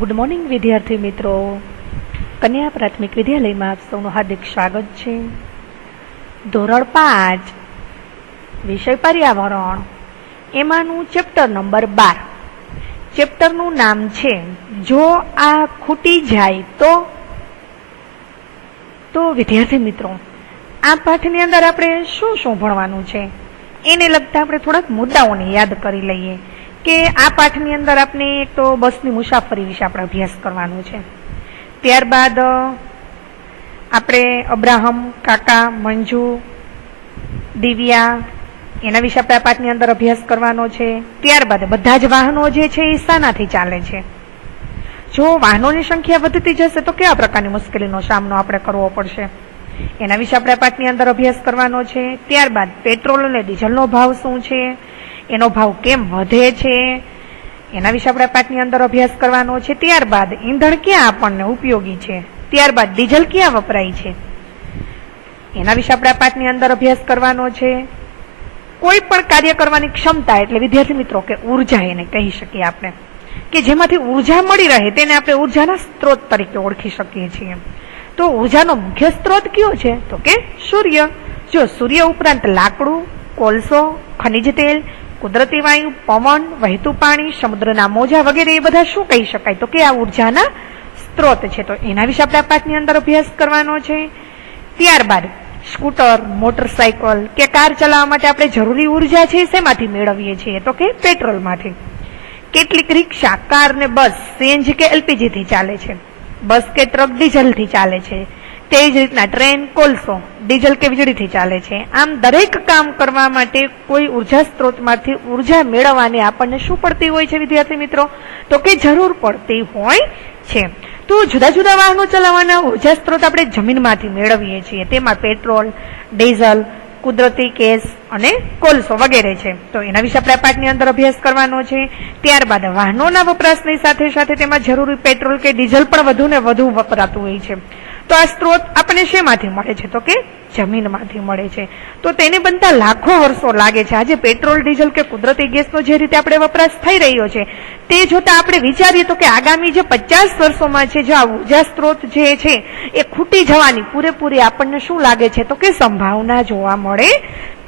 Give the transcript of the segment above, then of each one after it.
Good morning વિદ્યાર્થી મિત્રો, કન્યા પ્રાથમિક વિદ્યાલયમાં આપ સૌનું હાર્દિક સ્વાગત છે. ધોરણ 5 વિષય પર્યાવરણ, એમાંનું ચેપ્ટર નંબર 12. ચેપ્ટરનું નામ છે જો આ ખૂટી જાય તો વિદ્યાર્થી મિત્રો, આ પાઠની અંદર આપણે શું શું ભણવાનું છે એને લગતા આપણે થોડાક મુદ્દાઓને યાદ કરી લઈએ કે આ પાઠની અંદર આપણે એક તો બસની મુસાફરી વિશે આપણે અભ્યાસ કરવાનો છે. ત્યારબાદ આપણે અબ્રાહમ, કાકા, મંજુ, દિવ્યા એના વિશે આપણે આ પાઠની અંદર અભ્યાસ કરવાનો છે. ત્યારબાદ બધા જ વાહનો જે છે એ શાનાથી ચાલે છે, જો વાહનોની સંખ્યા વધતી જશે તો કેવા પ્રકારની મુશ્કેલીનો સામનો આપણે કરવો પડશે, એના વિશે આપણે આ પાઠની અંદર અભ્યાસ કરવાનો છે. ત્યારબાદ પેટ્રોલ અને ડીઝલનો ભાવ શું છે, એનો ભાવ કેમ વધે છે, એના વિશે આપણે પાઠની અંદર અભ્યાસ કરવાનો છે. ત્યારબાદ ઈંધણ ક્યાં આપણને ઉપયોગી છે, ત્યારબાદ ડીઝલ ક્યાં વપરાય છે, એના વિશે આપણે પાઠની અંદર અભ્યાસ કરવાનો છે. કોઈ પણ કાર્ય કરવાની ક્ષમતા એટલે વિદ્યાર્થી મિત્રો કે ઉર્જા એને કહી શકીએ આપણે, કે જેમાંથી ઉર્જા મળી રહે તેને આપણે ઉર્જાના સ્ત્રોત તરીકે ઓળખી શકીએ છીએ. તો ઉર્જાનો મુખ્ય સ્ત્રોત કયો છે તો કે સૂર્ય. જો સૂર્ય ઉપરાંત લાકડું, કોલસો, ખનિજ તેલ, કુદરતી વાયુ, પવન, વહેતું પાણી, સમુદ્રના મોજા વગેરે એ બધા શું કહી શકાય તો કે આ ઉર્જાના સ્ત્રોત છે. તો એના વિશે આપણે આ પાઠની અંદર અભ્યાસ કરવાનો છે. ત્યારબાદ સ્કૂટર, મોટરસાયકલ કે કાર ચલાવવા માટે આપણે જરૂરી ઉર્જા છે શેમાંથી મેળવીએ છીએ તો કે પેટ્રોલમાંથી. કેટલીક રિક્ષા, કાર ને બસ સીએનજી કે એલપીજી થી ચાલે છે, બસ કે ટ્રક ડીઝલ થી ચાલે છે. તે જ રીતના ટ્રેન, કોલસો, ડીઝલ કે વીજળીથી ચાલે છે. આમ દરેક કામ કરવા માટે કોઈ ઉર્જા સ્ત્રોતમાંથી ઉર્જા મેળવવાની આપણને શું પડતી હોય છે વિદ્યાર્થી મિત્રો તો કે જરૂર પડતી હોય છે. તો જુદા જુદા વાહનો ચલાવવાના ઉર્જા સ્ત્રોત આપણે જમીનમાંથી મેળવીએ છીએ, તેમાં પેટ્રોલ, ડીઝલ, કુદરતી ગેસ અને કોલસો વગેરે છે. તો એના વિશે આપણે પાઠની અંદર અભ્યાસ કરવાનો છે. ત્યારબાદ વાહનોના વપરાશની સાથે સાથે તેમાં જરૂરી પેટ્રોલ કે ડીઝલ પણ વધુ ને વધુ વપરાતું હોય છે. તો આ સ્ત્રોત આપણને શેમાંથી મળે છે તો કે જમીનમાંથી મળે છે. તો તેને બનતા લાખો વર્ષો લાગે છે. આજે પેટ્રોલ, ડીઝલ કે કુદરતી ગેસનો જે રીતે આપણે વપરાશ થઈ રહ્યો છે તે જોતા આપણે વિચારીએ તો કે આગામી જે 50 વર્ષોમાં છે જો આ ઉર્જા સ્ત્રોત જે છે એ ખૂટી જવાની પૂરેપૂરી આપણને શું લાગે છે તો કે સંભાવના જોવા મળે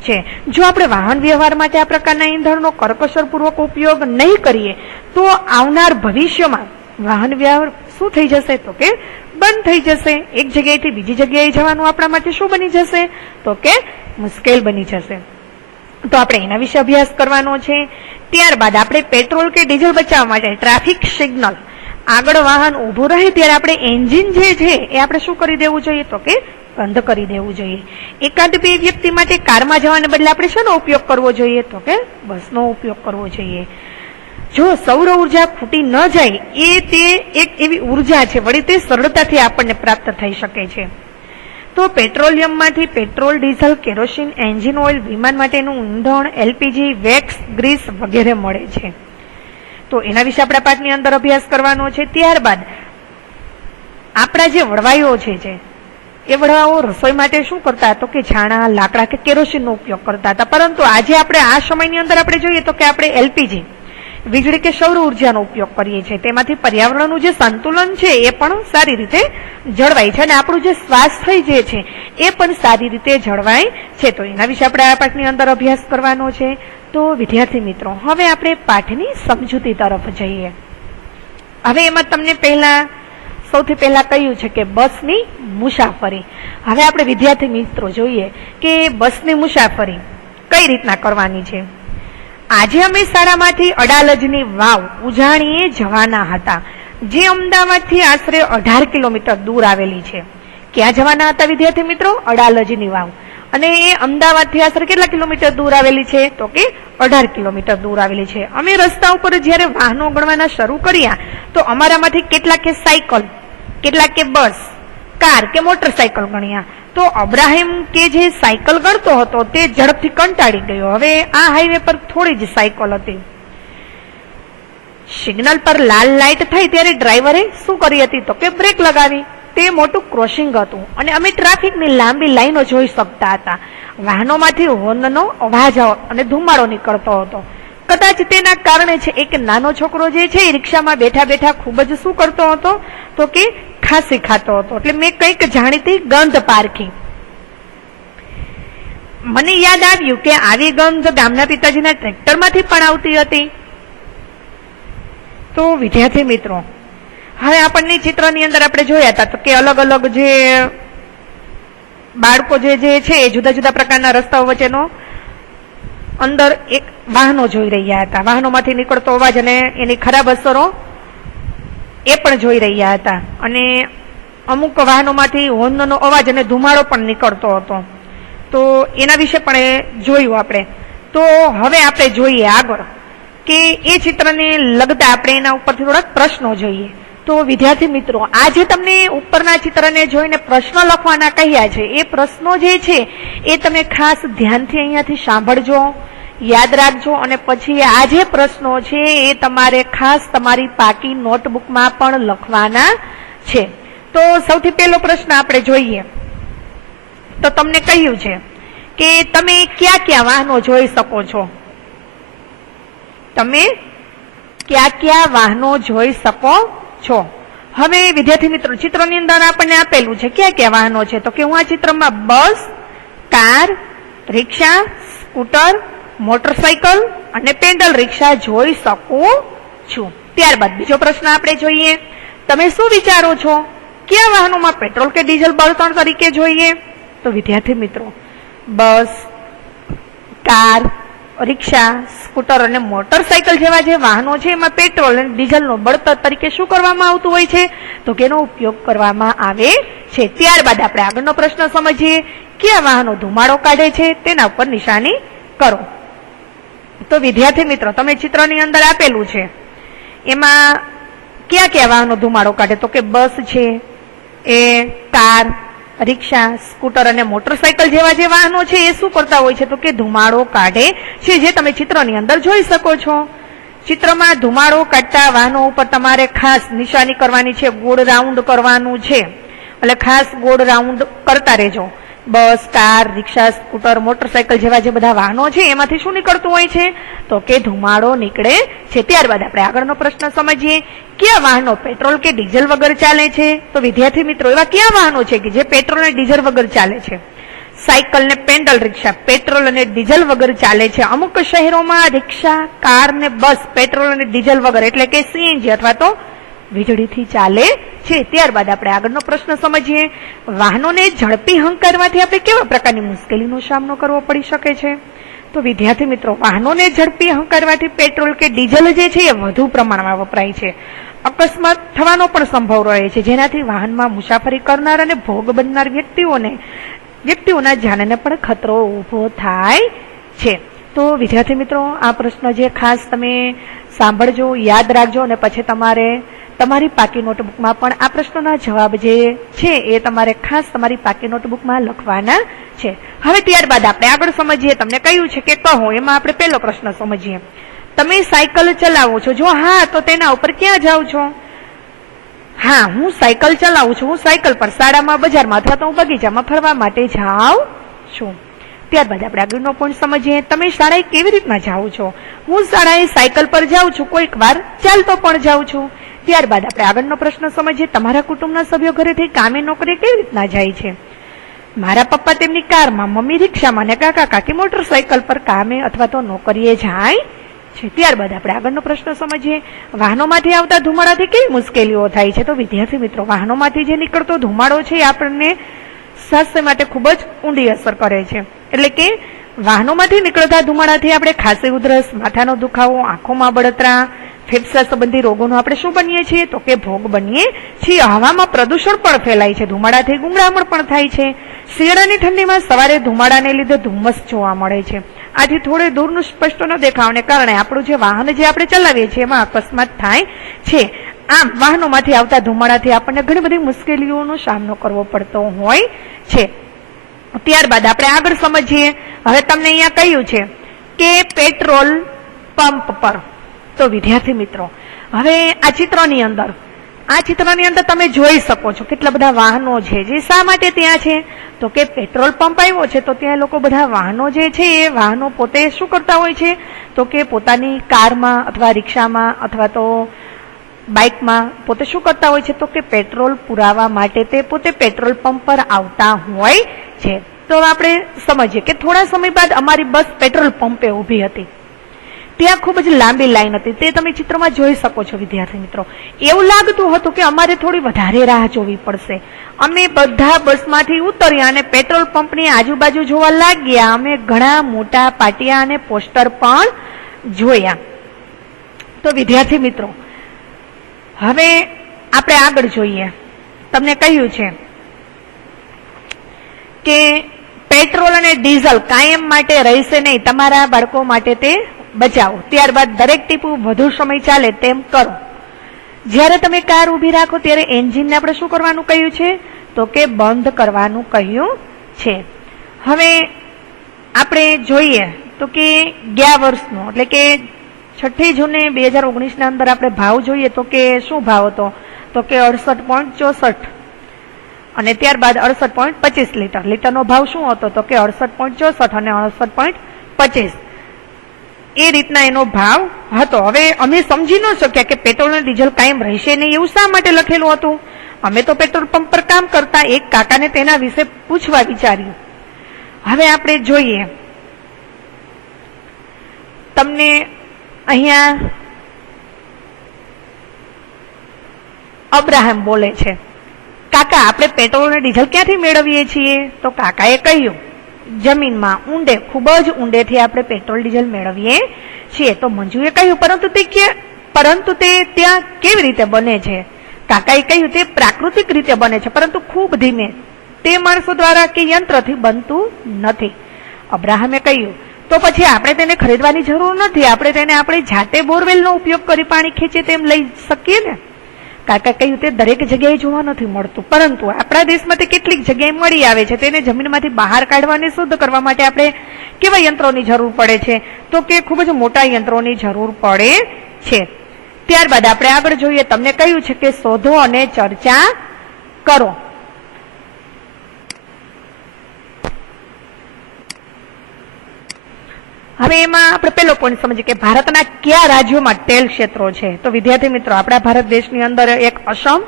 છે. જો આપણે વાહન વ્યવહાર માટે આ પ્રકારના ઈંધણનો કરકસરપૂર્વક ઉપયોગ નહીં કરીએ તો આવનાર ભવિષ્યમાં વાહન વ્યવહાર શું થઈ જશે તો કે બંધ થઈ જશે. એક જગ્યાએથી બીજી જગ્યાએ જવાનું આપણા માટે શું બની જશે તો કે મુશ્કેલ બની જશે. તો આપણે એના વિશે અભ્યાસ કરવાનો છે. ત્યારબાદ આપણે પેટ્રોલ કે ડીઝલ બચાવવા માટે ટ્રાફિક સિગ્નલ આગળ વાહન ઊભું રહે ત્યારે આપણે એન્જિન જે છે એ આપણે શું કરી દેવું જોઈએ તો કે બંધ કરી દેવું જોઈએ. એકાદ બે વ્યક્તિ માટે કારમાં જવાને બદલે આપણે શેનો ઉપયોગ કરવો જોઈએ તો કે બસનો ઉપયોગ કરવો જોઈએ. જો સૌર ઉર્જા ખૂટી ન જાય તે એક એવી ઉર્જા છે વળી તે સરળતાથી આપણને પ્રાપ્ત થઈ શકે છે. તો પેટ્રોલિયમમાંથી petrol, diesel, kerosene, engine oil, વિમાન માટેનું ઈંધણ, એલપીજી, વેક્સ, ગ્રીસ વગેરે મળે છે. તો એના વિશે આપણા પાઠની અંદર અભ્યાસ કરવાનો છે. ત્યારબાદ આપણા જે વડવાઈઓ છે એ વડવાઓ રસોઈ માટે શું કરતા તો કે છાણા, લાકડા કે કેરોસીનનો ઉપયોગ કરતા હતા. પરંતુ આજે આપણે આ સમયની અંદર આપણે જોઈએ તો કે આપણે એલપીજી, વીજળી કે સૌર ઉર્જાનો ઉપયોગ કરીએ છીએ. તેમાંથી પર્યાવરણનું જે સંતુલન છે એ પણ સારી રીતે જળવાય છે અને આપણું જે સ્વાસ્થ્ય જે છે એ પણ સારી રીતે જળવાય છે. તો એના વિશે આપણે આ પાઠની અંદર અભ્યાસ કરવાનો છે. તો વિદ્યાર્થી મિત્રો, હવે આપણે પાઠની સમજૂતી તરફ જઈએ. હવે એમાં તમને સૌથી પહેલા કહ્યું છે કે બસની મુસાફરી. હવે આપણે વિદ્યાર્થી મિત્રો જોઈએ કે બસની મુસાફરી કઈ રીતના કરવાની છે. આજે અમે શાળામાંથી અડાલજની વાવ ઉજાણીએ જવાના હતા, જે અમદાવાદથી આશરે 18 કિલોમીટર દૂર આવેલી છે. ક્યાં જવાના હતા વિદ્યાર્થી મિત્રો? અડાલજની વાવ. અને એ અમદાવાદથી આશરે કેટલા કિલોમીટર દૂર આવેલી છે તો કે 18 કિલોમીટર દૂર આવેલી છે. અમે રસ્તા ઉપર જ્યારે વાહનો ગણવાના શરૂ કર્યા તો અમારામાંથી કેટલાકે સાયકલ, કેટલાકે બસ, કાર કે મોટરસાયકલ ગણ્યા. તો અબ્રાહિમ કે જે સાયકલ ગણતો હતો તે ઝડપથી કંટાળી ગયો. હવે આ હાઈવે પર થોડી જ સાયકલ હતી. સિગ્નલ પર લાલ લાઇટ થઈ ત્યારે ડ્રાઈવરે શું કરી હતી તો કે બ્રેક લગાવી. તે મોટું ક્રોસિંગ હતું અને અમે ટ્રાફિકની લાંબી લાઈનો જોઈ શકતા હતા. વાહનોમાંથી હોર્નનો અવાજ અને ધુમાડો નીકળતો હતો. કદાચ તેના કારણે છે એક નાનો છોકરો જે છે એ રિક્ષામાં બેઠા બેઠા ખૂબ જ શું કરતો હતો તો કે ખાંસી ખાતો હતો. એટલે મેં કંઈક જાણીતી ગંધ પારખી. મને યાદ આવ્યું કે આવી ગંધ ગામના પિતાજીના ટ્રેક્ટરમાંથી પણ આવતી હતી. તો વિદ્યાર્થી મિત્રો, હવે આપણને ચિત્રની અંદર આપણે જોયા હતા તો કે અલગ અલગ જે બાળકો જે છે એ જુદા જુદા પ્રકારના રસ્તાઓ વચ્ચેનો અંદર એક વાહનો જોઈ રહ્યા હતા. વાહનોમાંથી નીકળતો અવાજ અને એની ખરાબ અસરો એ પણ જોઈ રહ્યા હતા. અને અમુક વાહનોમાંથી હોર્નનો અવાજ અને ધુમાડો પણ નીકળતો હતો. તો એના વિશે પણ જોયું આપણે. તો હવે આપણે જોઈએ આગળ કે એ ચિત્રને લગતા આપણે એના ઉપરથી થોડાક પ્રશ્નો જોઈએ. તો વિદ્યાર્થી મિત્રો, આજે તમને ઉપરના ચિત્રને જોઈને પ્રશ્નો લખવાના કહ્યા છે. એ પ્રશ્નો જે છે એ તમે ખાસ ધ્યાનથી અહીંયાથી સાંભળજો, યાદ રાખજો અને પછી આ જે પ્રશ્નો છે એ તમારે ખાસ તમારી પાકી નોટબુકમાં પણ લખવાના છે. તો સૌથી પહેલો પ્રશ્ન આપણે જોઈએ. તો તમને કહ્યું છે કે તમે કયા કયા વાહનો જોઈ શકો છો? તમે કયા કયા વાહનો જોઈ શકો છો? હવે વિદ્યાર્થી મિત્રો, ચિત્રની અંદર આપણને આપેલું છે કયા કયા વાહનો છે. તો કે હું આ ચિત્રમાં બસ, કાર, રિક્ષા, સ્કૂટર, મોટરસાયકલ અને પેડલ રિક્ષા જોઈ શકું છું. ત્યારબાદ બીજો પ્રશ્ન આપણે જોઈએ. તમે શું વિચારો છો? કયા વાહનોમાં પેટ્રોલ કે ડીઝલ બળતણ તરીકે જોઈએ? તો વિદ્યાર્થી મિત્રો, બસ, કાર, રિક્ષા, સ્કૂટર અને મોટરસાયકલ જેવા જે વાહનો છે એમાં પેટ્રોલ અને ડીઝલનો બળતણ તરીકે શું કરવામાં આવતું હોય છે? તો કે એનો ઉપયોગ કરવામાં આવે છે. ત્યારબાદ આપણે આગળનો પ્રશ્ન સમજીએ. કયા વાહનો ધુમાડો કાઢે છે? તેના ઉપર નિશાની કરો. તો વિદ્યાર્થી મિત્રો, તમે ચિત્રની અંદર આપેલું છે એમાં કયા કયા વાહનો ધુમાડો કાઢે? તો કે બસ છે, એ કાર, રિક્ષા, સ્કૂટર અને મોટરસાયકલ જેવા જે વાહનો છે એ શું કરતા હોય છે? તો કે ધુમાડો કાઢે છે, જે તમે ચિત્રની અંદર જોઈ શકો છો. ચિત્રમાં ધુમાડો કાઢતા વાહનો ઉપર તમારે ખાસ નિશાની કરવાની છે, ગોળ રાઉન્ડ કરવાનું છે. એટલે ખાસ ગોળ રાઉન્ડ કરતા રહેજો. બસ, કાર, રિક્ષા, સ્કૂટર, મોટરસાયકલ જેવા જે બધા વાહનો છે એમાંથી શું નીકળતું હોય છે? તો કે ધુમાડો નીકળે છે. ત્યારબાદ આપણે આગળનો પ્રશ્ન સમજીએ. કયા વાહનો પેટ્રોલ કે ડીઝલ વગર ચાલે છે? તો વિદ્યાર્થી મિત્રો, એવા કયા વાહનો છે કે જે પેટ્રોલ અને ડીઝલ વગર ચાલે છે? સાયકલ ને પેડલ રિક્ષા પેટ્રોલ અને ડીઝલ વગર ચાલે છે. અમુક શહેરોમાં રિક્ષા, કાર ને બસ પેટ્રોલ અને ડીઝલ વગર એટલે કે સીએનજી અથવા તો વીજળીથી ચાલે છે. ત્યારબાદ આપણે આગળનો પ્રશ્ન સમજીએ. વાહનોને ઝડપી હંકારવાથી આપણે કેવા પ્રકારની મુશ્કેલીનો સામનો કરવો પડી શકે છે? તો વિદ્યાર્થી મિત્રો, વાહનોને ઝડપી હંકારવાથી પેટ્રોલ કે ડીઝલ જે છે એ વધુ પ્રમાણમાં વપરાય છે. અકસ્માત થવાનો પણ સંભવ રહે છે, જેનાથી વાહનમાં મુસાફરી કરનાર અને ભોગ બનનાર વ્યક્તિઓના જાનને પણ ખતરો ઊભો થાય છે. તો વિદ્યાર્થી મિત્રો, આ પ્રશ્ન જે ખાસ તમે સાંભળજો, યાદ રાખજો અને પછી તમારે તમારી પાકી નોટબુકમાં પણ આ પ્રશ્નોના જવાબ જે છે એ તમારે ખાસ તમારી પાકી નોટબુકમાં લખવાના છે. હવે ત્યારબાદ આપણે આગળ સમજીએ. તમને કહ્યું છે કે કહો, એમાં આપણે પહેલો પ્રશ્ન સમજીએ. તમે સાયકલ ચલાવો છો? જો હા, તો તેના ઉપર ક્યાં જાઓ છો? હા, હું સાયકલ ચલાવું છું. હું સાયકલ પર શાળામાં, બજારમાં અથવા તો હું બગીચામાં ફરવા માટે જાઉં છું. ત્યારબાદ આપણે આગળનો પોઈન્ટ સમજીએ. તમે શાળાએ કેવી રીતના જાઓ છો? હું શાળાએ સાયકલ પર જાઉં છું, કોઈક વાર ચાલતો પણ જાઉં છું. ત્યારબાદ આપણે આગળનો પ્રશ્ન સમજીએ. તમારા કુટુંબના સભ્યો ઘરેથી કામે નોકરી કેવી રીતના જાય છે? મારા પપ્પા તેમની કારમાં, મમ્મી રિક્ષામાં અને કાકા કાકી મોટરસાયકલ પર કામે અથવા તો નોકરીએ જાય છે. ત્યારબાદ આપણે આગળનો પ્રશ્ન સમજીએ. વાહનોમાંથી આવતા ધુમાડાથી કેવી મુશ્કેલીઓ થાય છે? તો વિદ્યાર્થી મિત્રો, વાહનોમાંથી જે નીકળતો ધુમાડો છે એ આપણને સ્વાસ્થ્ય માટે ખૂબ જ ઊંડી અસર કરે છે. એટલે કે વાહનોમાંથી નીકળતા ધુમાડાથી આપણે ખાંસી, ઉધરસ, માથાનો દુખાવો, આંખોમાં બળતરા, ફેફસા સંબંધી રોગોનો આપણે શું બનીએ છીએ? તો કે ભોગ બનીએ છીએ. હવામાં પ્રદૂષણ પણ ફેલાય છે. ધુમાડાથી ગુંગળામણ પણ થાય છે. શિયાળાની ઠંડીમાં સવારે ધુમાડાને લીધે ધુમ્મસ જોવા મળે છે. આથી થોડે દૂરનું સ્પષ્ટ ન દેખાવાને કારણે આપણું જે વાહન જે આપણે ચલાવીએ છીએ એમાં અકસ્માત થાય છે. આમ વાહનોમાંથી આવતા ધુમાડાથી આપણને ઘણી બધી મુશ્કેલીઓનો સામનો કરવો પડતો હોય છે. ત્યારબાદ આપણે આગળ સમજીએ. હવે તમને અહીંયા કહ્યું છે કે પેટ્રોલ પંપ પર. તો વિદ્યાર્થી મિત્રો, હવે આ ચિત્રની અંદર આ ચિત્રની અંદર તમે જોઈ શકો છો કેટલા બધા વાહનો છે જે શા માટે ત્યાં છે, તો કે પેટ્રોલ પંપ આવ્યો છે તો ત્યાં લોકો બધા વાહનો જે છે એ વાહનો પોતે શું કરતા હોય છે, તો કે પોતાની કારમાં અથવા રિક્ષામાં અથવા તો બાઇકમાં પોતે શું કરતા હોય છે, તો કે પેટ્રોલ પુરાવા માટે તે પોતે પેટ્રોલ પંપ પર આવતા હોય છે. તો આપણે સમજીએ કે થોડા સમય બાદ અમારી બસ પેટ્રોલ પંપે ઊભી હતી. ત્યાં ખૂબ જ લાંબી લાઈન હતી, તે તમે ચિત્રમાં જોઈ શકો છો વિદ્યાર્થી મિત્રો. એવું લાગતું હતું કે અમારે થોડી વધારે રાહ જોવી પડશે. અમે બધા બસમાંથી ઉતર્યા અને પેટ્રોલ પંપની આજુબાજુ જોવા લાગ્યા. અમે ઘણા મોટા પાટિયા અને પોસ્ટર પણ જોયા. તો વિદ્યાર્થી મિત્રો, હવે આપણે આગળ જોઈએ. તમને કહ્યું છે કે પેટ્રોલ અને ડીઝલ કાયમ માટે રહેશે નહીં, તમારા બાળકો માટે તે બચાવો. ત્યારબાદ દરેક ટીપું વધુ સમય ચાલે તેમ કરો. જ્યારે તમે કાર ઊભી રાખો ત્યારે એન્જિનને આપણે શું કરવાનું કહ્યું છે, તો કે બંધ કરવાનું કહ્યું છે. હવે આપણે જોઈએ તો કે ગયા વર્ષનો એટલે કે 6 જૂને 2019 અંદર આપણે ભાવ જોઈએ તો કે શું ભાવ હતો, તો કે 68.64 અને ત્યારબાદ 68.25 લીટર. લીટરનો ભાવ શું હતો, તો કે 68.64 અને 68.25 એ રીતના એનો ભાવ હતો. હવે અમે સમજી ન શક્યા કે પેટ્રોલ અને ડીઝલ કાયમ રહેશે નહીં એવું શા માટે લખેલું હતું. અમે તો પેટ્રોલ પંપ પર કામ કરતા એક કાકાને તેના વિશે પૂછવા વિચાર્યું. હવે આપણે જોઈએ, તમને અહીંયા અબ્રાહમ બોલે છે, કાકા આપણે પેટ્રોલ અને ડીઝલ ક્યાંથી મેળવીએ છીએ, તો કાકાએ કહ્યું જમીનમાં ઊંડે, ખૂબ જ ઊંડેથી આપણે પેટ્રોલ ડીઝલ મેળવીએ છીએ. તો મંજુએ કહ્યું પરંતુ તે ત્યાં કેવી રીતે બને છે. કાકાએ કહ્યું તે પ્રાકૃતિક રીતે બને છે પરંતુ ખૂબ ધીમે, તે માણસો દ્વારા કે યંત્રથી બનતું નથી. અબ્રાહમે કહ્યું તો પછી આપણે તેને ખરીદવાની જરૂર નથી, આપણે તેને આપણી જાતે બોરવેલનો ઉપયોગ કરી પાણી ખેંચીએ તેમ લઈ શકીએ ને. કાકા કહ્યું તે દરેક જગ્યાએ જોવા નથી મળતું, પરંતુ આપણા દેશમાં તે કેટલીક જગ્યાએ મળી આવે છે. તેને જમીનમાંથી બહાર કાઢવાને શુદ્ધ કરવા માટે આપણે કેવા યંત્રોની જરૂર પડે છે, તો કે ખૂબ જ મોટા યંત્રોની જરૂર પડે છે. ત્યારબાદ આપણે આગળ જોઈએ, તમને કહ્યું છે કે શોધો અને ચર્ચા કરો. હવે એમાં આપણે પેલો પોઈન્ટ સમજીએ કે ભારતના કયા રાજ્યોમાં તેલ ક્ષેત્રો છે. તો વિદ્યાર્થી મિત્રો, આપણા ભારત દેશની અંદર એક અસમ,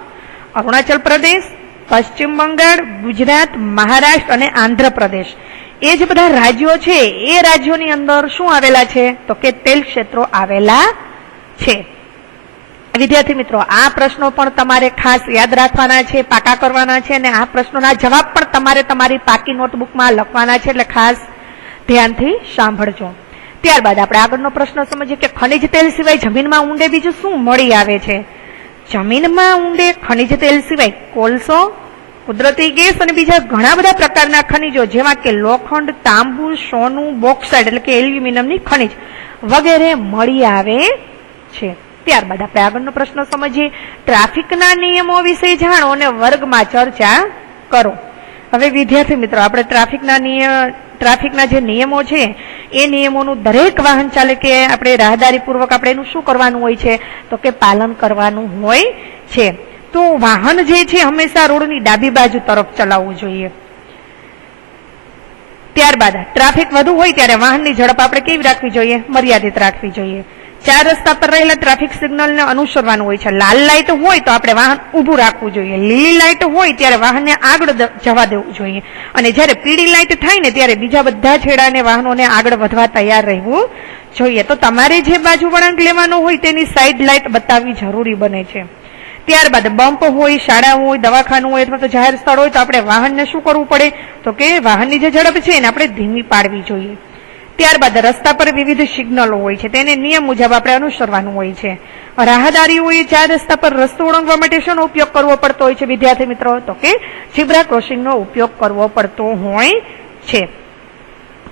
અરુણાચલ પ્રદેશ, પશ્ચિમ બંગાળ, ગુજરાત, મહારાષ્ટ્ર અને આંધ્રપ્રદેશ એ જે બધા રાજ્યો છે એ રાજ્યોની અંદર શું આવેલા છે, તો કે તેલ ક્ષેત્રો આવેલા છે. વિદ્યાર્થી મિત્રો, આ પ્રશ્નો પણ તમારે ખાસ યાદ રાખવાના છે, પાકા કરવાના છે અને આ પ્રશ્નોના જવાબ પણ તમારે તમારી પાકી નોટબુકમાં લખવાના છે, એટલે ખાસ ધ્યાનથી સાંભળજો. ત્યારબાદ આપણે આગળનો પ્રશ્ન સમજીએ કે ખનિજ તેલ સિવાય જમીનમાં ઊંડે બીજું શું મળી આવે છે. જમીનમાં ઊંડે ખનિજ તેલ સિવાય કોલસો, કુદરતી ગેસ અને બીજા ઘણા બધા પ્રકારના ખનિજો જેવા કે લોખંડ, તાંબુ, સોનું, બોક્સાઇટ એટલે કે એલ્યુમિનિયમની ખનિજ વગેરે મળી આવે છે. ત્યારબાદ આપણે આગળનો પ્રશ્ન સમજીએ, ટ્રાફિકના નિયમો વિશે જાણો અને વર્ગમાં ચર્ચા કરો. હવે વિદ્યાર્થી મિત્રો, આપણે ટ્રાફિકના જે નિયમો છે એ નિયમોનું દરેક વાહન ચાલકે આપણે રાહદારીપૂર્વક આપણે એનું શું કરવાનું હોય છે, તો કે પાલન કરવાનું હોય છે. તો વાહન જે છે હંમેશા રોડની ડાબી બાજુ તરફ ચલાવવું જોઈએ. ત્યારબાદ ટ્રાફિક વધુ હોય ત્યારે વાહનની ઝડપ આપણે કેવી રાખવી જોઈએ, મર્યાદિત રાખવી જોઈએ. 4 રસ્તા પર રહેલા ટ્રાફિક સિગ્નલને અનુસરવાનું હોય છે. લાલ લાઇટ હોય તો આપણે વાહન ઊભું રાખવું જોઈએ, લીલી લાઇટ હોય ત્યારે વાહનને આગળ જવા દેવું જોઈએ અને જ્યારે પીળી લાઇટ થાય ને ત્યારે બીજા બધા છેડાને વાહનોને આગળ વધવા તૈયાર રહેવું જોઈએ. તો તમારે જે બાજુ વળાંક લેવાનો હોય તેની સાઈડ લાઇટ બતાવવી જરૂરી બને છે. ત્યારબાદ બમ્પ હોય, શાળા હોય, દવાખાનું હોય અથવા તો જાહેર સ્થળ હોય તો આપણે વાહનને શું કરવું પડે, તો કે વાહનની જે ઝડપ છે એને આપણે ધીમી પાડવી જોઈએ. ત્યારબાદ રસ્તા પર વિવિધ સિગ્નલો હોય છે, તેને નિયમ મુજબ આપણે અનુસરવાનું હોય છે. રાહદારીઓએ 4 રસ્તા પર રસ્તો ઓળંગવા માટે શેનો ઉપયોગ કરવો પડતો હોય છે વિદ્યાર્થી મિત્રો, તો કે ઝીબ્રા ક્રોસિંગનો ઉપયોગ કરવો પડતો હોય છે.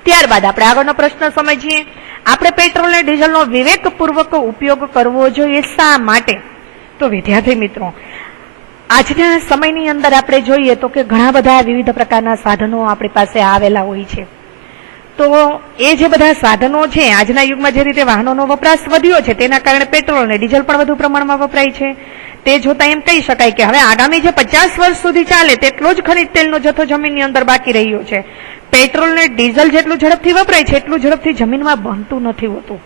ત્યારબાદ આપણે આગળનો પ્રશ્ન સમજીએ, આપણે પેટ્રોલ અને ડીઝલનો વિવેકપૂર્વક ઉપયોગ કરવો જોઈએ શા માટે. તો વિદ્યાર્થી મિત્રો, આજના સમયની અંદર આપણે જોઈએ તો કે ઘણા બધા વિવિધ પ્રકારના સાધનો આપણી પાસે આવેલા હોય છે. તો એ જે બધા સાધનો છે, આજના યુગમાં જે રીતે વાહનોનો વપરાશ વધ્યો છે તેના કારણે પેટ્રોલ અને ડીઝલ પણ વધુ પ્રમાણમાં વપરાય છે. તે જોતા એમ કહી શકાય કે હવે આગામી જે 50 વર્ષ સુધી ચાલે તેટલો જ ખનિજ તેલનો જથ્થો જમીનની અંદર બાકી રહ્યો છે. પેટ્રોલ ને ડીઝલ જેટલું ઝડપથી વપરાય છે એટલું ઝડપથી જમીનમાં બનતું નથી હોતું.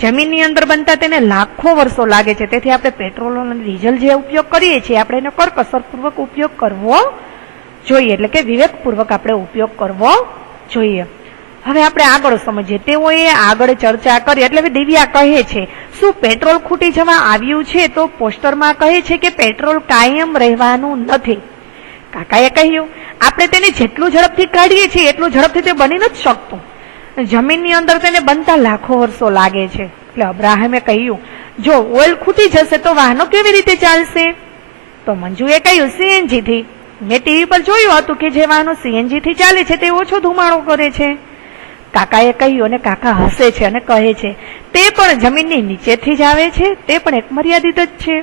જમીનની અંદર બનતા તેને લાખો વર્ષો લાગે છે. તેથી આપણે પેટ્રોલ અને ડીઝલ જે ઉપયોગ કરીએ છીએ આપણે એનો કરકસરપૂર્વક ઉપયોગ કરવો જોઈએ, એટલે કે વિવેકપૂર્વક આપણે ઉપયોગ કરવો જોઈએ. હવે આપણે આગળ સમજીએ. તેઓએ આગળ ચર્ચા કરી એટલે દિવ્યા કહે છે શું પેટ્રોલ ખૂટી જવા આવ્યું છે? તો પોસ્ટરમાં કહે છે કે પેટ્રોલ કાયમ રહેવાનું નથી. કાકાએ કહ્યું આપણે તેને જેટલું ઝડપથી કાઢીએ છીએ એટલું ઝડપથી તે બની નથી શકતું. જમીનની અંદર તેને બનતા લાખો વર્ષો લાગે છે. એટલે અબ્રાહમે કહ્યું જો ઓઇલ ખૂટી જશે તો વાહનો કેવી રીતે ચાલશે? તો મંજુએ કહ્યું સીએનજી થી. મેં ટીવી પર જોયું હતું કે જે વાહનો સીએનજી થી ચાલે છે તે ઓછો ધુમાડો કરે છે. કાકાએ કહ્યું અને કાકા હસે છે અને કહે છે તે પણ જમીનની નીચેથી જ આવે છે, તે પણ એક મર્યાદિત જ છે.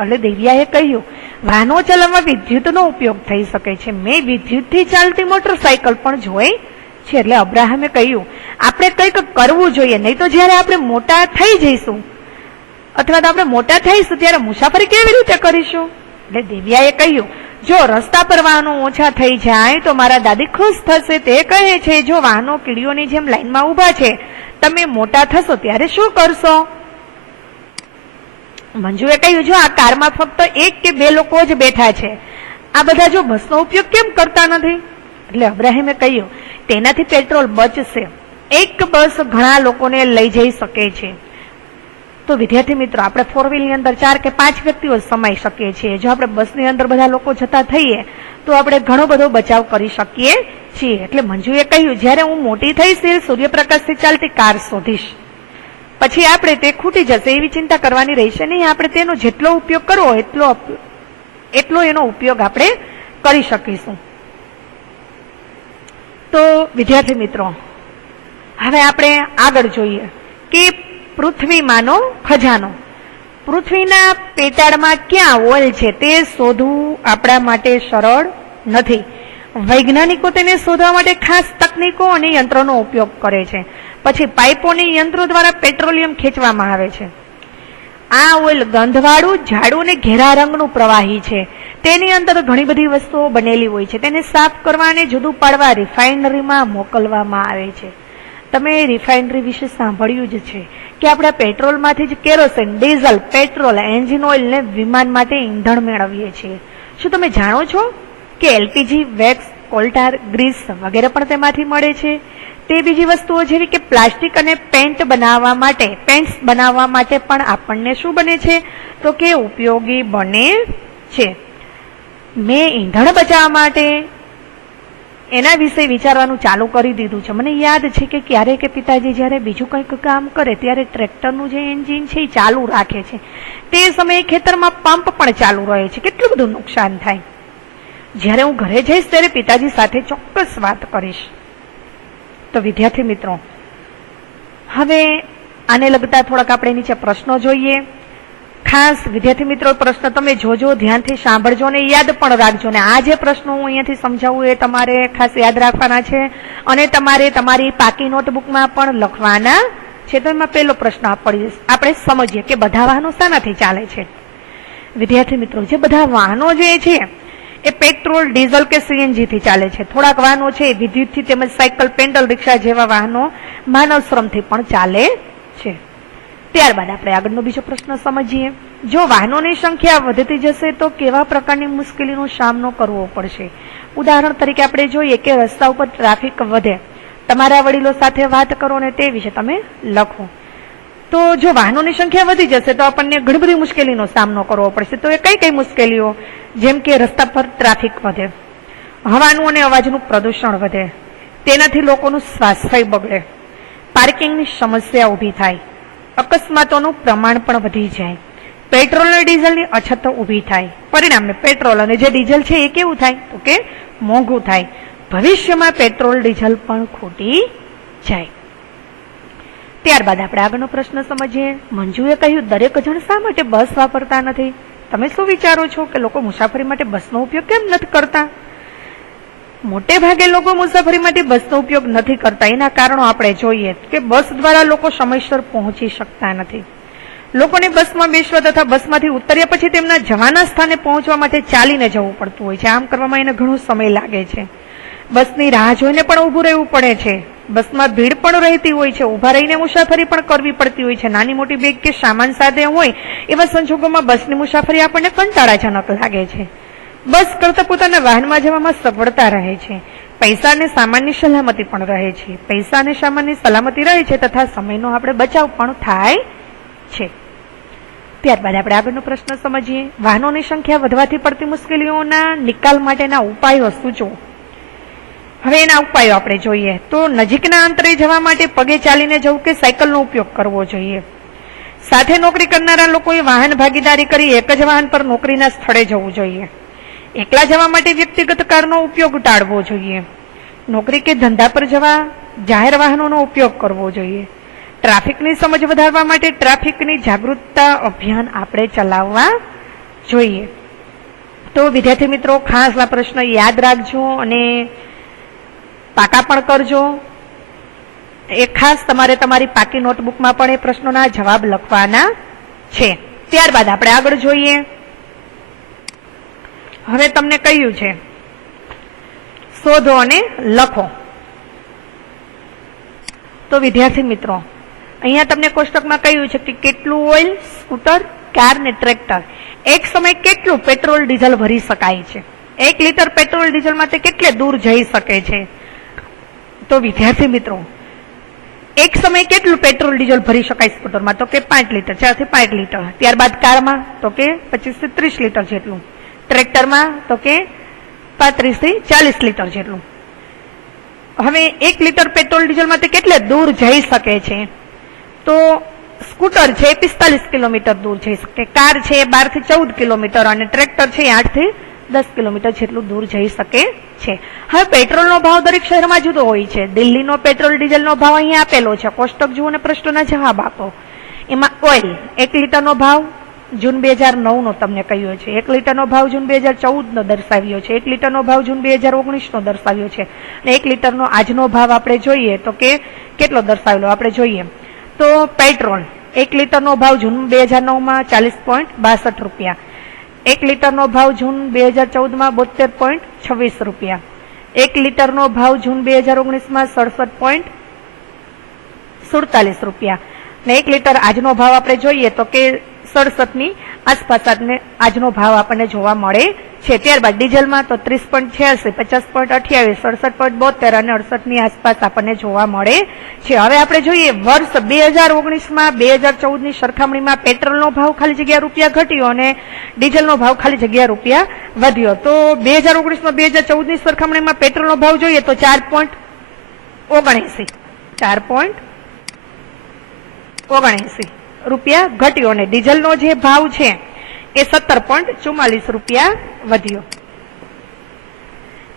એટલે દિવ્યાએ કહ્યું વાહનો ચલાવવા વિદ્યુતનો ઉપયોગ થઈ શકે છે. મેં વિદ્યુતથી ચાલતી મોટરસાયકલ પણ જોઈ છે. એટલે અબ્રાહમે કહ્યું આપણે કંઈક કરવું જોઈએ, નહીં તો જયારે આપણે મોટા થઈ જઈશું અથવા તો આપણે મોટા થઈશું ત્યારે મુસાફરી કેવી રીતે કરીશું? એટલે દિવ્યાએ કહ્યું જો રસ્તા પર વાહનો ઓછા થઈ જાય તો મારા દાદી ખુશ થશે. તે કહે છે જો વાહનો કીડીઓની જેમ લાઈનમાં ઉભા છે, તમે મોટા થશો ત્યારે શું કરશો? મંજુએ કહ્યું જો આ કારમાં ફક્ત 1 કે 2 લોકો જ બેઠા છે, આ બધા જો બસનો ઉપયોગ કેમ કરતા નથી? એટલે અબ્રાહિમે કહ્યું તેનાથી પેટ્રોલ બચશે. એક બસ ઘણા લોકોને લઈ જઈ શકે છે. તો વિદ્યાર્થી મિત્રો આપણે 4 વ્હીલની અંદર 4 કે 5 વ્યક્તિઓ સમાઈ શકીએ છીએ. જો આપણે બસની અંદર બધા લોકો જતા થઈએ તો આપણે ઘણો બધો બચાવ કરી શકીએ છીએ. એટલે મંજુએ કહ્યું જ્યારે હું મોટી થઈશ ત્યારે સૂર્યપ્રકાશથી ચાલતી કાર શોધીશ, પછી આપણે તે ખૂટી જશે એવી ચિંતા કરવાની રહેશે નહીં. આપણે તેનો જેટલો ઉપયોગ કરવો એટલો એનો ઉપયોગ આપણે કરી શકીશું. તો વિદ્યાર્થી મિત્રો હવે આપણે આગળ જોઈએ કે પૃથ્વીમાંનો ખજાનો. પૃથ્વીના પેટાળમાં ક્યાં ઓઇલ છે તે શોધવું આપણા માટે સરળ નથી. વૈજ્ઞાનિકો તેને શોધવા માટે ખાસ તકનીકો અને યંત્રોનો ઉપયોગ કરે છે. પછી પાઇપોની યંત્રો દ્વારા પેટ્રોલિયમ ખેંચવામાં આવે છે. આ ઓઇલ ગંધવાળું, જાડું અને ઘેરા રંગનું પ્રવાહી છે. તેની અંદર ઘણી બધી વસ્તુઓ બનેલી હોય છે. તેને સાફ કરવા અને જુદું પાડવા રિફાઇનરીમાં મોકલવામાં આવે છે. તમે રિફાઇનરી વિશે સાંભળ્યું જ છે કે આપણે પેટ્રોલમાંથી જ kerosene, diesel, petrol, engine oil ને વિમાન માટે ઈંધણ મેળવીએ છીએ. શું તમે જાણો છો કે એલપીજી, વેક્સ, કોલટાર, ગ્રીસ વગેરે પણ તેમાંથી મળે છે? તે બીજી વસ્તુઓ જેવી કે પ્લાસ્ટિક અને પેન્ટ્સ બનાવવા માટે પણ આપણને શું બને છે? તો કે ઉપયોગી બને છે. મેં ઈંધણ બચાવવા માટે એના વિશે વિચારવાનું ચાલુ કરી દીધું છે. મને યાદ છે કે ક્યારેક કે પિતાજી જ્યારે બીજું કંઈક કામ કરે ત્યારે ટ્રેક્ટરનું જે એન્જિન છે એ ચાલુ રાખે છે. તે સમયે ખેતરમાં પંપ પણ ચાલુ રહે છે. કેટલું બધું નુકસાન થાય. જ્યારે હું ઘરે જઈશ ત્યારે પિતાજી સાથે ચોક્કસ વાત કરીશ. તો વિદ્યાર્થી મિત્રો હવે આને લગતા થોડાક આપણે નીચે પ્રશ્નો જોઈએ. ખાસ વિદ્યાર્થી મિત્રો પ્રશ્ન તમે જોજો, ધ્યાનથી સાંભળજો અને યાદ પણ રાખજો. ને આ જે પ્રશ્નો હું અહીંયાથી સમજાવું એ તમારે ખાસ યાદ રાખવાના છે અને તમારે તમારી પાકી નોટબુકમાં પણ લખવાના છે. તો એમાં પહેલો પ્રશ્ન આપણે સમજીએ કે બધા વાહનો શાનાથી ચાલે છે? વિદ્યાર્થી મિત્રો જે બધા વાહનો જે છે એ પેટ્રોલ, ડીઝલ કે સીએનજી થી ચાલે છે. થોડાક વાહનો છે વિદ્યુતથી તેમજ સાયકલ, પેન્ડલ રિક્ષા જેવા વાહનો માનવ શ્રમથી પણ ચાલે છે. ત્યારબાદ આપણે આગળનો બીજો પ્રશ્ન સમજીએ. જો વાહનોની સંખ્યા વધતી જશે તો કેવા પ્રકારની મુશ્કેલીનો સામનો કરવો પડશે? ઉદાહરણ તરીકે આપણે જોઈએ કે રસ્તા ઉપર ટ્રાફિક વધે, તમારા વડીલો સાથે વાત કરો અને તે વિશે તમે લખો. તો જો વાહનોની સંખ્યા વધી જશે તો આપણને ઘણી બધી મુશ્કેલીનો સામનો કરવો પડશે. તો એ કઈ કઈ મુશ્કેલીઓ? જેમ કે રસ્તા પર ટ્રાફિક વધે, હવાનું અને અવાજનું પ્રદૂષણ વધે, તેનાથી લોકોનું સ્વાસ્થ્ય બગડે, પાર્કિંગની સમસ્યા ઊભી થાય, અકસ્માતોનું પ્રમાણ પણ વધી જાય, પેટ્રોલ અને ડીઝલની અછત ઊભી થાય. પરિણામે પેટ્રોલ અને જે ડીઝલ છે એ કેવું થાય? તો કે મોંઘું થાય. ભવિષ્યમાં પેટ્રોલ, ડીઝલ પણ ખૂટી જાય. ત્યારબાદ આપણે આગળનો પ્રશ્ન સમજીએ. મંજુએ કહ્યું દરેક જણ શા માટે બસ વાપરતા નથી? તમે શું વિચારો છો કે લોકો મુસાફરી માટે બસનો ઉપયોગ કેમ નથી કરતા? મોટે ભાગે લોકો મુસાફરી માટે બસનો ઉપયોગ નથી કરતા. એના કારણો આપણે જોઈએ કે બસ દ્વારા લોકો સમયસર પહોંચી શકતા નથી. લોકોને બસમાં બેસવા તથા બસમાંથી ઉતર્યા પછી તેમના જવાના સ્થાને પહોંચવા માટે ચાલીને જવું પડતું હોય છે. આમ કરવામાં એને ઘણો સમય લાગે છે. બસની રાહ જોઈને પણ ઊભું રહેવું પડે છે. બસમાં ભીડ પણ રહેતી હોય છે. ઊભા રહીને મુસાફરી પણ કરવી પડતી હોય છે. નાની મોટી બેગ કે સામાન સાથે હોય એવા સંજોગોમાં બસની મુસાફરી આપણને કંટાળાજનક લાગે છે. બસ કરતા પોતાના વાહનમાં જવામાં સગવડતા રહે છે. પૈસા અને સામાનની સલામતી પણ રહે છે. પૈસા અને સામાનની સલામતી રહે છે તથા સમયનો આપણે બચાવ પણ થાય છે. ત્યારબાદ આપણે આગળનો પ્રશ્ન સમજીએ. વાહનોની સંખ્યા વધવાથી પડતી મુશ્કેલીઓના નિકાલ માટેના ઉપાયો સૂચવો. હવે એના ઉપાયો આપણે જોઈએ તો નજીકના અંતરે જવા માટે પગે ચાલીને જવું કે સાયકલનો ઉપયોગ કરવો જોઈએ. સાથે નોકરી કરનારા લોકોએ વાહન ભાગીદારી કરી એક જ વાહન પર નોકરીના સ્થળે જવું જોઈએ. એકલા જવા માટે વ્યક્તિગત કારનો ઉપયોગ ટાળવો જોઈએ. નોકરી કે ધંધા પર જવા જાહેર વાહનોનો ઉપયોગ કરવો જોઈએ. ટ્રાફિકની સમજ વધારવા માટે ટ્રાફિકની જાગૃતતા અભિયાન આપણે ચલાવવા જોઈએ. તો વિદ્યાર્થી મિત્રો ખાસ આ પ્રશ્ન યાદ રાખજો અને પાકા પણ કરજો. એ ખાસ તમારે તમારી પાકી નોટબુકમાં પણ એ પ્રશ્નોના જવાબ લખવાના છે. ત્યારબાદ આપણે આગળ જોઈએ. હવે તમને કહ્યું છે શોધો અને લખો. તો વિદ્યાર્થી મિત્રો અહીંયા તમને કોષ્ટકમાં કહ્યું છે કે કેટલું ઓઇલ સ્કૂટર કાર ને ટ્રેક્ટર એક સમય કેટલું પેટ્રોલ ડીઝલ ભરી શકાય છે. 1 લીટર પેટ્રોલ ડીઝલમાં તે કેટલે દૂર જઈ શકે છે. તો વિદ્યાર્થી મિત્રો એક સમય કેટલું પેટ્રોલ ડીઝલ ભરી શકાય સ્કૂટરમાં તો કે 5 લીટર 4 થી 5 લીટર. ત્યારબાદ કારમાં તો કે 25 થી 30 લીટર જેટલું. ટ્રેક્ટરમાં તો કે 35 થી 40 લીટર જેટલું. હવે 1 લીટર પેટ્રોલ ડીઝલમાં તે કેટલે દૂર જઈ શકે છે તો સ્કૂટર છે 45 કિલોમીટર દૂર જઈ શકે, કાર છે 12 થી 14 કિલોમીટર અને ટ્રેક્ટર છે 8 થી 10 કિલોમીટર જેટલું દૂર જઈ શકે છે. હવે પેટ્રોલનો ભાવ દરેક શહેરમાં જુદો હોય છે. દિલ્હીનો પેટ્રોલ ડીઝલનો ભાવ અહીંયા આપેલો છે. કોષ્ટક જુઓ અને પ્રશ્નોના જવાબ આપો. એમાં ઓઇલ 1 લીટરનો ભાવ જૂન 2009 નો તમને કહ્યું છે. 1 લીટરનો ભાવ જૂન 2014 નો દર્શાવ્યો છે. 1 લીટરનો ભાવ જૂન 2019 નો દર્શાવ્યો છે. અને 1 લીટરનો આજનો ભાવ આપણે જોઈએ તો કે કેટલો દર્શાવેલો આપણે જોઈએ તો પેટ્રોલ 1 લીટરનો ભાવ જૂન 2009 માં 40.62 રૂપિયા. 1 લીટરનો ભાવ જૂન 2014 માં 72.26 રૂપિયા. 1 લીટરનો ભાવ જૂન 2019 માં 67.47 રૂપિયા. ને 1 લીટર આજનો ભાવ આપણે જોઈએ તો કે 67 ની આસપાસ આજનો ભાવ આપણને જોવા મળે છે. ત્યારબાદ ડીઝલમાં તો 30.86, 50.28, 67.72 અને 68 ની આસપાસ આપણને જોવા મળે છે. હવે આપણે જોઈએ વર્ષ 2019માં 2014 ની સરખામણીમાં પેટ્રોલનો ભાવ ખાલી જગ્યા રૂપિયા ઘટ્યો અને ડીઝલનો ભાવ ખાલી જગ્યા રૂપિયા વધ્યો. તો 2019માં 2014 ની સરખામણીમાં પેટ્રોલનો ભાવ જોઈએ તો 4.79 રૂપિયા ઘટ્યો અને ડીઝલનો જે ભાવ છે એ 17.44 રૂપિયા વધ્યો.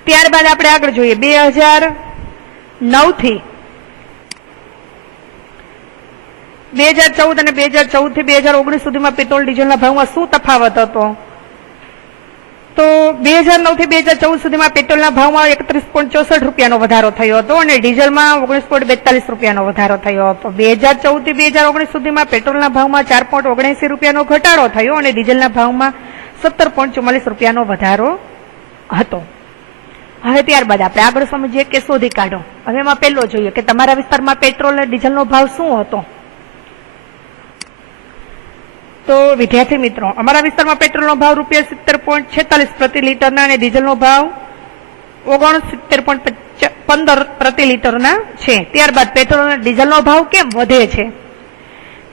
ત્યારબાદ આપણે આગળ જોઈએ 2009 થી 2014 અને 2014 થી 2019 સુધીમાં પેટ્રોલ ડીઝલના ભાવમાં શું તફાવત હતો તો 2009 થી 2014 સુધીમાં પેટ્રોલના ભાવમાં 31.64 રૂપિયાનો વધારો થયો હતો અને ડીઝલમાં 19.42 રૂપિયાનો વધારો થયો હતો. 2014 થી 2019 સુધીમાં પેટ્રોલના ભાવમાં 4.79 રૂપિયાનો ઘટાડો થયો અને ડીઝલના ભાવમાં 17.44 રૂપિયાનો વધારો હતો. હવે ત્યારબાદ આપણે આગળ સમજીએ કે શોધી કાઢો. હવે એમાં પહેલો જોઈએ કે તમારા વિસ્તારમાં પેટ્રોલ અને ડીઝલનો ભાવ શું હતો. તો વિદ્યાર્થી મિત્રો અમારા વિસ્તારમાં પેટ્રોલનો ભાવ ₹70.46 પ્રતિ લીટરના અને ડીઝલનો ભાવ ₹69.15 પ્રતિ લીટરના છે. ત્યારબાદ પેટ્રોલ અને ડીઝલનો ભાવ કેમ વધે છે.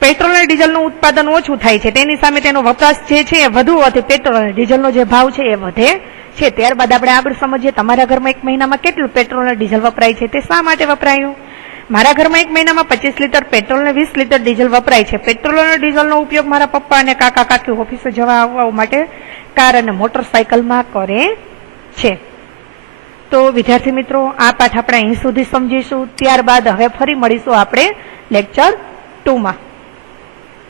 પેટ્રોલ અને ડીઝલનું ઉત્પાદન ઓછું થાય છે તેની સામે તેનો વપરાશ જે છે એ વધુ હોવાથી પેટ્રોલ અને ડીઝલનો જે ભાવ છે એ વધે છે. ત્યારબાદ આપણે આગળ સમજીએ તમારા ઘરમાં 1 મહિનામાં કેટલું પેટ્રોલ અને ડીઝલ વપરાય છે તે શા માટે વપરાયું. મારા ઘરમાં 1 મહિનામાં 25 લીટર પેટ્રોલ અને 20 લીટર ડીઝલ વપરાય છે. પેટ્રોલ અને ડીઝલનો ઉપયોગ મારા પપ્પા અને કાકા કાકી ઓફિસે જવા આવવા માટે કાર અને મોટરસાયકલમાં કરે છે. તો વિદ્યાર્થી મિત્રો આ પાઠ આપણે અહીં સુધી સમજીશું. ત્યારબાદ હવે ફરી મળીશું આપણે લેક્ચર 2 માં.